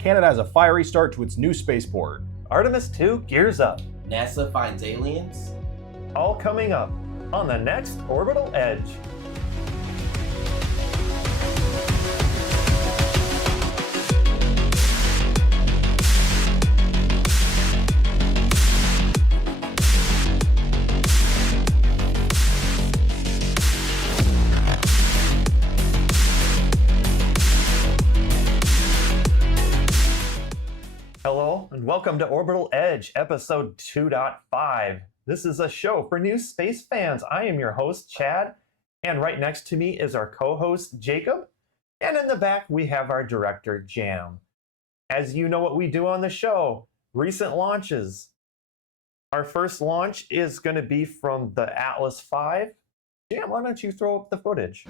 Canada has a fiery start to its new spaceport. Artemis II gears up. NASA finds aliens. All coming up on the next Orbital Edge. Hello, and welcome to Orbital Edge, episode 2.5. This is a show for new space fans. I am your host, Chad, and right next to me is our co-host, Jacob. And in the back, we have our director, Jam. As you know what we do on the show, recent launches. Our first launch is going to be from the Atlas V. Jam, why don't you throw up the footage?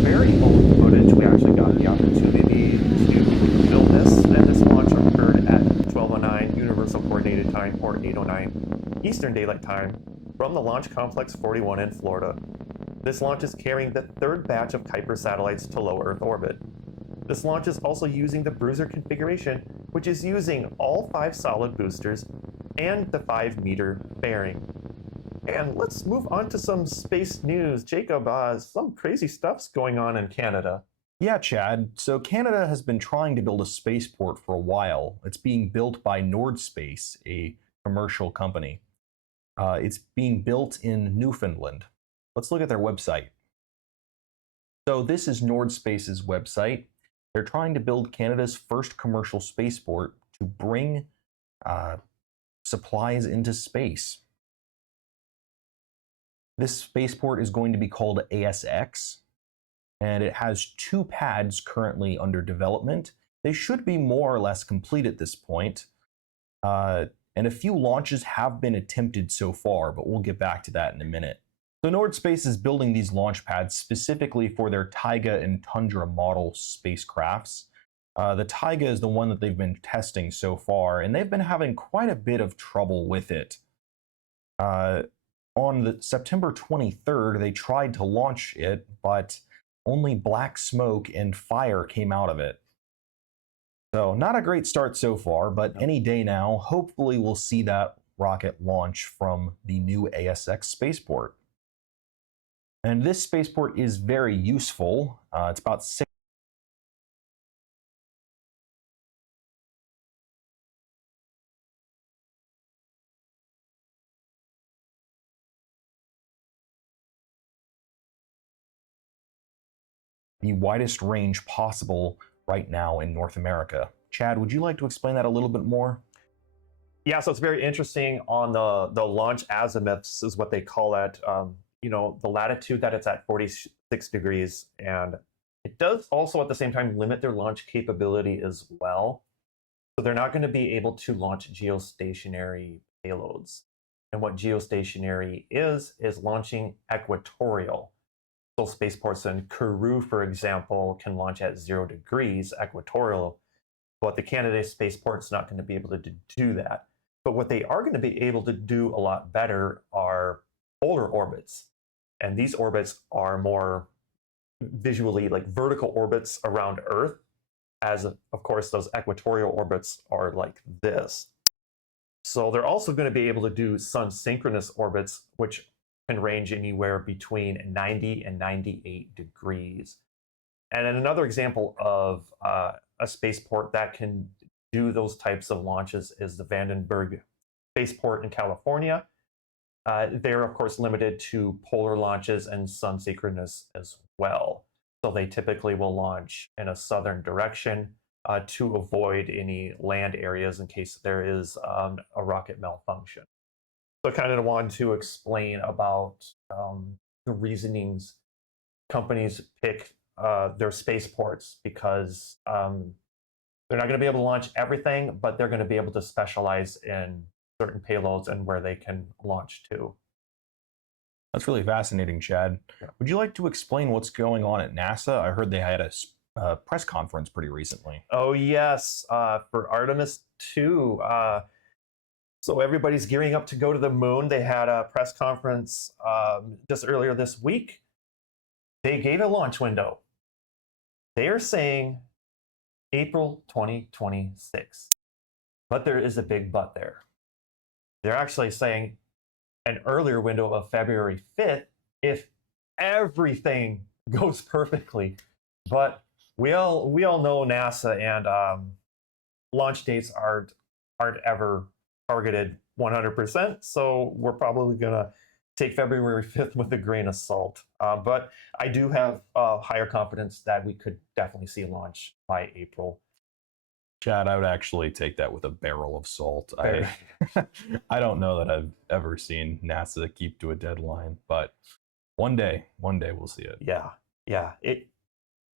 Very old footage. We actually got the opportunity to film this, and this launch occurred at 12:09 Universal Coordinated Time, or 8:09 Eastern Daylight Time, from the Launch Complex 41 in Florida. This launch is carrying the third batch of Kuiper satellites to low Earth orbit. This launch is also using the Bruiser configuration, which is using all 5 solid boosters and the 5-meter fairing. And let's move on to some space news. Jacob, some crazy stuff's going on in Canada. Yeah, Chad. So Canada has been trying to build a spaceport for a while. It's being built by Nordspace, a commercial company. It's being built in Newfoundland. Let's look at their website. So this is Nordspace's website. They're trying to build Canada's first commercial spaceport to bring supplies into space. This spaceport is going to be called ASX, and it has 2 pads currently under development. They should be more or less complete at this point, and a few launches have been attempted so far, but we'll get back to that in a minute. So Nordspace is building these launch pads specifically for their Taiga and Tundra model spacecrafts. The Taiga is the one that they've been testing so far, and they've been having quite a bit of trouble with it. On September 23rd, they tried to launch it, but only black smoke and fire came out of it. So not a great start so far, but any day now, hopefully we'll see that rocket launch from the new ASX spaceport. And this spaceport is very useful. It's about 6 the widest range possible right now in North America. Chad, would you like to explain that a little bit more? Yeah, so it's very interesting on the launch azimuths is what they call it. The latitude that it's at 46 degrees, and it does also at the same time limit their launch capability as well. So they're not going to be able to launch geostationary payloads. And what geostationary is launching equatorial. So spaceports in Kourou, for example, can launch at 0 degrees equatorial, but the Canada spaceport's not going to be able to do that. But what they are going to be able to do a lot better are polar orbits. And these orbits are more visually like vertical orbits around Earth, as of course those equatorial orbits are like this. So they're also going to be able to do sun synchronous orbits, which can range anywhere between 90 and 98 degrees. And then another example of a spaceport that can do those types of launches is the Vandenberg spaceport in California. They're, of course, limited to polar launches and sun synchronous as well. So they typically will launch in a southern direction to avoid any land areas in case there is a rocket malfunction. So I kind of wanted to explain about the reasonings companies pick their spaceports, because they're not going to be able to launch everything, but they're going to be able to specialize in certain payloads and where they can launch to. That's really fascinating, Chad. Yeah. Would you like to explain what's going on at NASA? I heard they had a press conference pretty recently. Oh, yes. For Artemis II, So everybody's gearing up to go to the moon. They had a press conference just earlier this week. They gave a launch window. They are saying April 2026. But there is a big but there. They're actually saying an earlier window of February 5th if everything goes perfectly. But we all know NASA and launch dates aren't ever targeted 100%. So we're probably gonna take February 5th with a grain of salt. But I do have higher confidence that we could definitely see a launch by April. Chad, I would actually take that with a barrel of salt. Fair. I don't know that I've ever seen NASA keep to a deadline, but one day we'll see it. Yeah.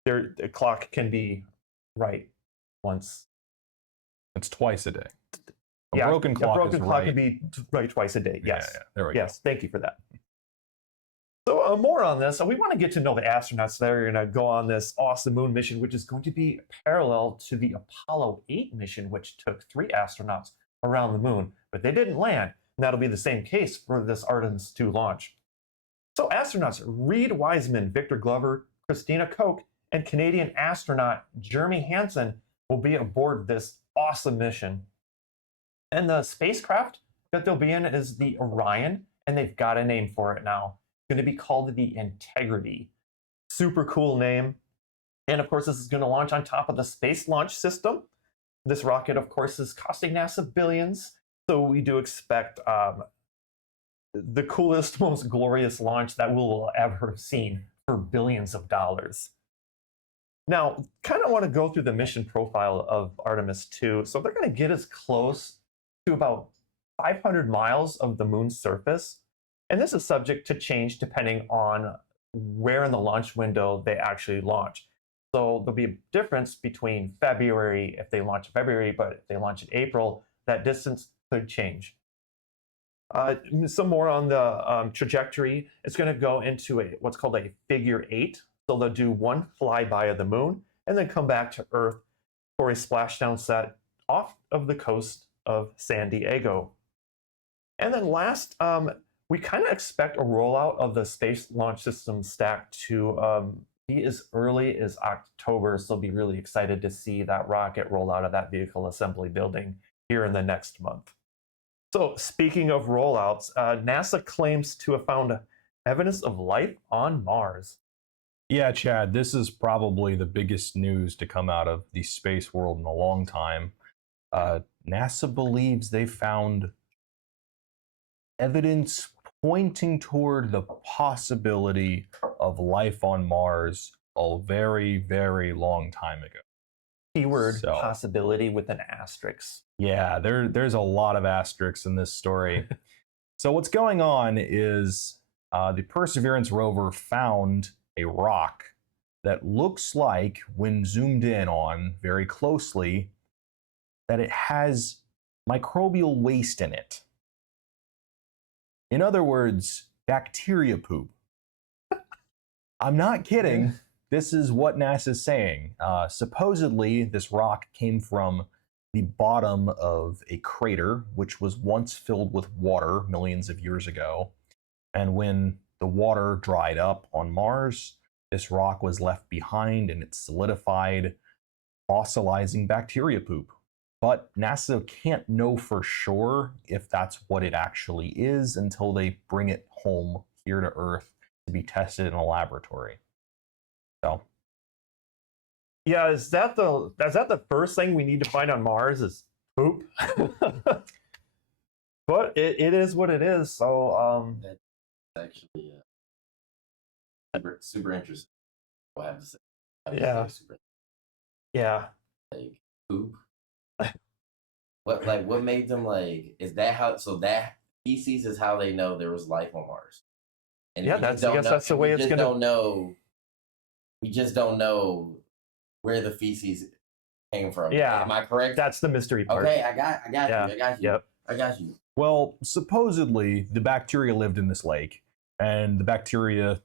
The clock can be right once. It's twice a day. A broken clock can be right twice a day. Yes. Yeah, there we go. Yes. Thank you for that. So more on this. So we want to get to know the astronauts that are going to go on this awesome moon mission, which is going to be parallel to the Apollo 8 mission, which took 3 astronauts around the moon, but they didn't land. And that'll be the same case for this Artemis II launch. So astronauts Reed Wiseman, Victor Glover, Christina Koch, and Canadian astronaut Jeremy Hansen will be aboard this awesome mission. And the spacecraft that they'll be in is the Orion, and they've got a name for it now. It's going to be called the Integrity. Super cool name. And of course, this is going to launch on top of the Space Launch System. This rocket, of course, is costing NASA billions. So we do expect the coolest, most glorious launch that we'll ever have seen for billions of dollars. Now, kind of want to go through the mission profile of Artemis II. So they're going to get as close to about 500 miles of the moon's surface. And this is subject to change depending on where in the launch window they actually launch. So there'll be a difference between February, if they launch in February, but if they launch in April, that distance could change. Some more on the trajectory. It's going to go into what's called a figure 8. So they'll do one flyby of the moon and then come back to Earth for a splashdown set off of the coast of San Diego. And then last, we kind of expect a rollout of the Space Launch System stack to be as early as October. So be really excited to see that rocket roll out of that vehicle assembly building here in the next month. So speaking of rollouts, NASA claims to have found evidence of life on Mars. Yeah, Chad, this is probably the biggest news to come out of the space world in a long time. NASA believes they found evidence pointing toward the possibility of life on Mars a very, very long time ago. Keyword possibility with an asterisk. Yeah, there's a lot of asterisks in this story. So what's going on is the Perseverance rover found a rock that looks like, when zoomed in on very closely, that it has microbial waste in it. In other words, bacteria poop. I'm not kidding. This is what NASA's saying. Supposedly, this rock came from the bottom of a crater, which was once filled with water millions of years ago. And when the water dried up on Mars, this rock was left behind and it solidified, fossilizing bacteria poop. But NASA can't know for sure if that's what it actually is until they bring it home here to Earth to be tested in a laboratory. So, yeah, is that the first thing we need to find on Mars is poop? But it is what it is. So that's actually super interesting. I have to say. Yeah. Like poop. What made them like? Is that how? So that feces is how they know there was life on Mars. And yeah, I guess that's the way it's gonna. Don't know. We just don't know where the feces came from. Yeah, am I correct? That's the mystery part. Okay, I got you. I got you. Yep. I got you. well, supposedly the bacteria lived in this lake, and the bacteria,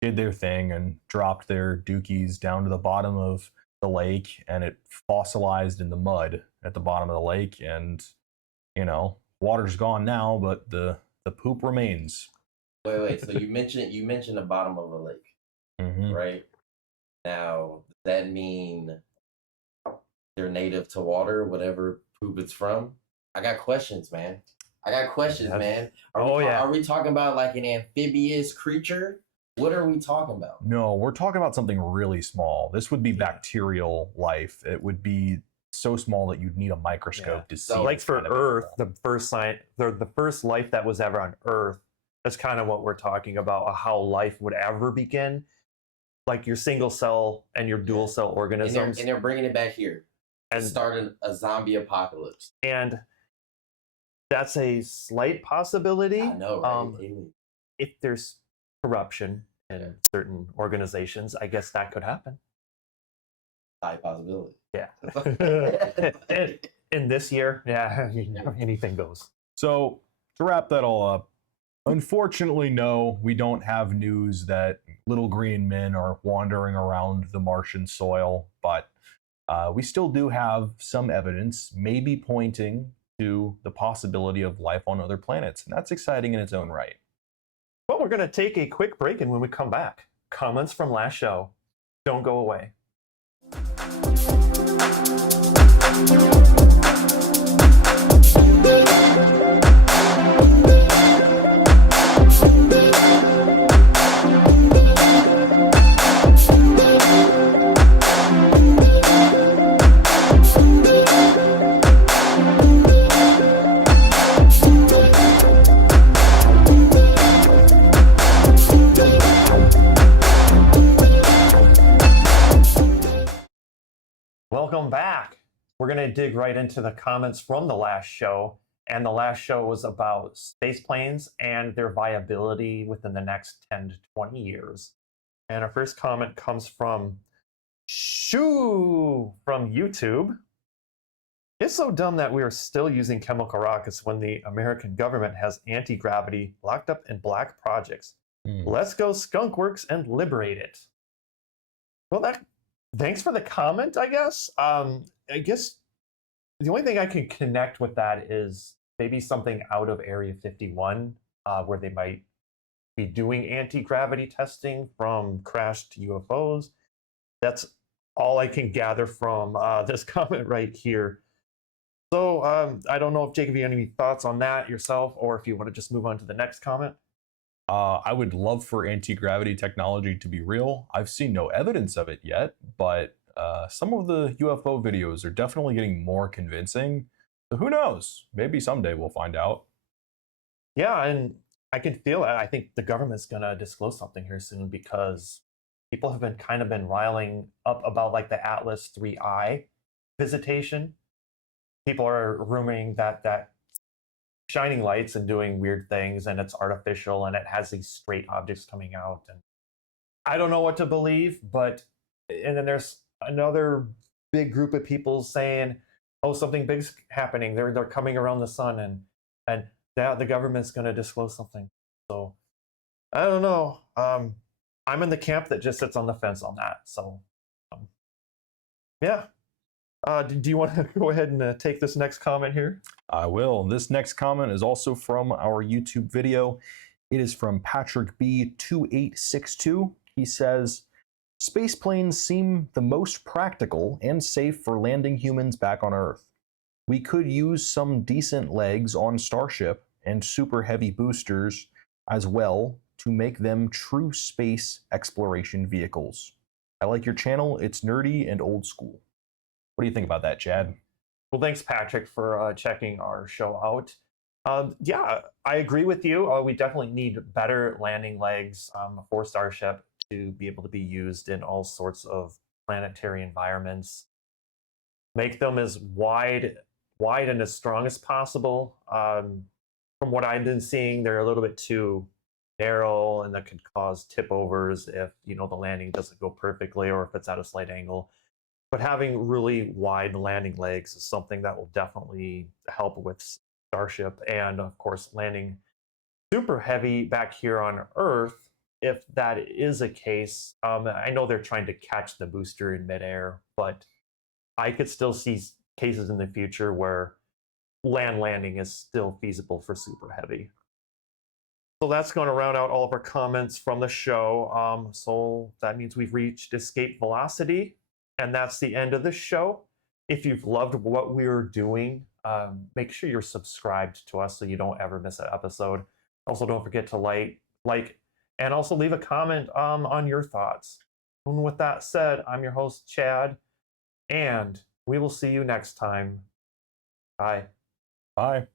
did their thing and dropped their dookies down to the bottom of the lake, and it fossilized in the mud at the bottom of the lake, and You know, water's gone now, but the poop remains. Wait. So you mentioned the bottom of a lake, right? Now, does that mean they're native to water, whatever poop it's from? I got questions, man. Man. Are we talking about like an amphibious creature? What are we talking about? No, we're talking about something really small. This would be bacterial life. It would be so small that you'd need a microscope to see. So, Like this for kind of Earth, animal. the first life that was ever on Earth. That's kind of what we're talking about. How life would ever begin, like your single cell and your dual cell organisms, and they're bringing it back here and starting a zombie apocalypse. And that's a slight possibility. I know, right? If there's corruption in certain organizations, I guess that could happen. High possibility. Yeah. in this year, yeah, anything goes. So to wrap that all up, unfortunately, no, we don't have news that little green men are wandering around the Martian soil, but we still do have some evidence, maybe pointing to the possibility of life on other planets, and that's exciting in its own right. Well, we're going to take a quick break, and when we come back, comments from last show. Don't go away. Welcome back. We're going to dig right into the comments from the last show. And the last show was about space planes and their viability within the next 10 to 20 years. And our first comment comes from Shoo from YouTube. It's so dumb that we are still using chemical rockets when the American government has anti-gravity locked up in black projects. Let's go skunkworks and liberate it. Well, thanks for the comment, I guess. I guess the only thing I can connect with that is maybe something out of Area 51, where they might be doing anti-gravity testing from crashed UFOs. That's all I can gather from this comment right here. So I don't know if Jacob, you have any thoughts on that yourself, or if you want to just move on to the next comment. I would love for anti-gravity technology to be real. I've seen no evidence of it yet, but some of the UFO videos are definitely getting more convincing. So who knows? Maybe someday we'll find out. Yeah, and I can feel it. I think the government's going to disclose something here soon, because people have been riling up about like the Atlas 3I visitation. People are rumoring that shining lights and doing weird things, and it's artificial, and it has these straight objects coming out, and I don't know what to believe. But and then there's another big group of people saying, oh, something big's happening, they're coming around the sun, and the government's going to disclose something. So I don't know. I'm in the camp that just sits on the fence on that. So yeah. Do you want to go ahead and take this next comment here? I will. This next comment is also from our YouTube video. It is from Patrick B2862. He says, space planes seem the most practical and safe for landing humans back on Earth. We could use some decent legs on Starship and super heavy boosters as well to make them true space exploration vehicles. I like your channel. It's nerdy and old school. What do you think about that, Chad? Well, thanks, Patrick, for checking our show out. Yeah, I agree with you. We definitely need better landing legs for Starship to be able to be used in all sorts of planetary environments. Make them as wide and as strong as possible. From what I've been seeing, they're a little bit too narrow, and that could cause tip overs if the landing doesn't go perfectly, or if it's at a slight angle. But having really wide landing legs is something that will definitely help with Starship. And of course, landing super heavy back here on Earth, if that is a case. I know they're trying to catch the booster in midair, but I could still see cases in the future where land landing is still feasible for super heavy. So that's going to round out all of our comments from the show. So that means we've reached escape velocity, and that's the end of the show. If you've loved what we're doing, make sure you're subscribed to us so you don't ever miss an episode. Also, don't forget to like, and also leave a comment on your thoughts. And with that said, I'm your host, Chad, and we will see you next time. Bye. Bye.